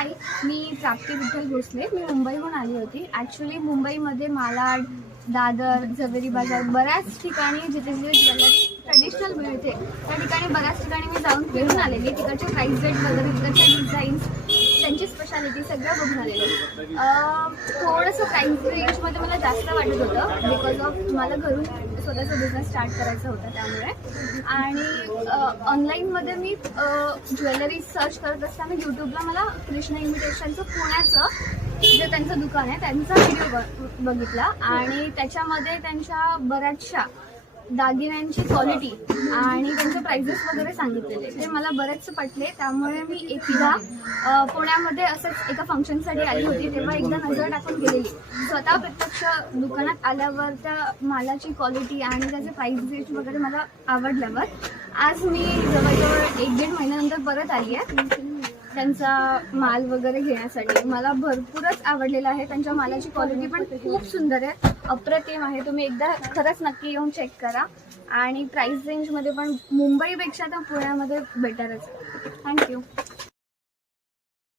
हाय, मी प्राप्ती विठ्ठल भोसले. मी मुंबईहून आली होती. ॲक्च्युली मुंबईमध्ये मालाड, दादर, झवेरी बाजार बऱ्याच ठिकाणी जिथे जिथे ज्वेलरी ट्रेडिशनल मिळते त्या ठिकाणी बऱ्याच ठिकाणी मी जाऊन फिरून आलेली. तिकडचे प्राईस रेट वगैरे, तिकडचे डिझाईन्स, त्यांची स्पेशालिटी सगळं बघून आलेली. थोडंसं प्राईस रेंजमध्ये मला जास्त वाटत होतं बिकॉज ऑफ मला घरून स्वतःचा बिझनेस स्टार्ट करायचा होता त्यामुळे. आणि ऑनलाईनमध्ये मी ज्वेलरी सर्च करत असताना यूट्यूबला मला कृष्ण इमिटेशनचं पुण्याचं जे त्यांचं दुकान आहे त्यांचा व्हिडिओ बघितला आणि त्याच्यामध्ये त्यांच्या बऱ्याचशा दागिन्यांची क्वालिटी आणि त्यांचे प्राइजेस वगैरे सांगितलेले ते मला बरेच पटले. त्यामुळे मी एकदा पुण्यामध्ये असंच एका फंक्शनसाठी आली होती तेव्हा एकदा नजर टाकून गेलेली. स्वतः प्रत्यक्ष दुकानात आल्यावर त्या मालाची क्वालिटी आणि त्याचे प्राइस रेट वगैरे मला आवडल्यावर आज मी जवळजवळ 1-1.5 महिन्यानंतर परत आली आहे त्यांचा माल वगैरे घेण्यासाठी. मला भरपूरच आवडलेला आहे. त्यांच्या मालाची क्वालिटी पण खूप सुंदर आहे, अप्रतिम आहे. तुम्ही एकदा खरंच नक्की येऊन चेक करा. आणि प्राइस रेंजमध्ये पण मुंबईपेक्षा तर पुण्यामध्ये बेटरच. थँक्यू.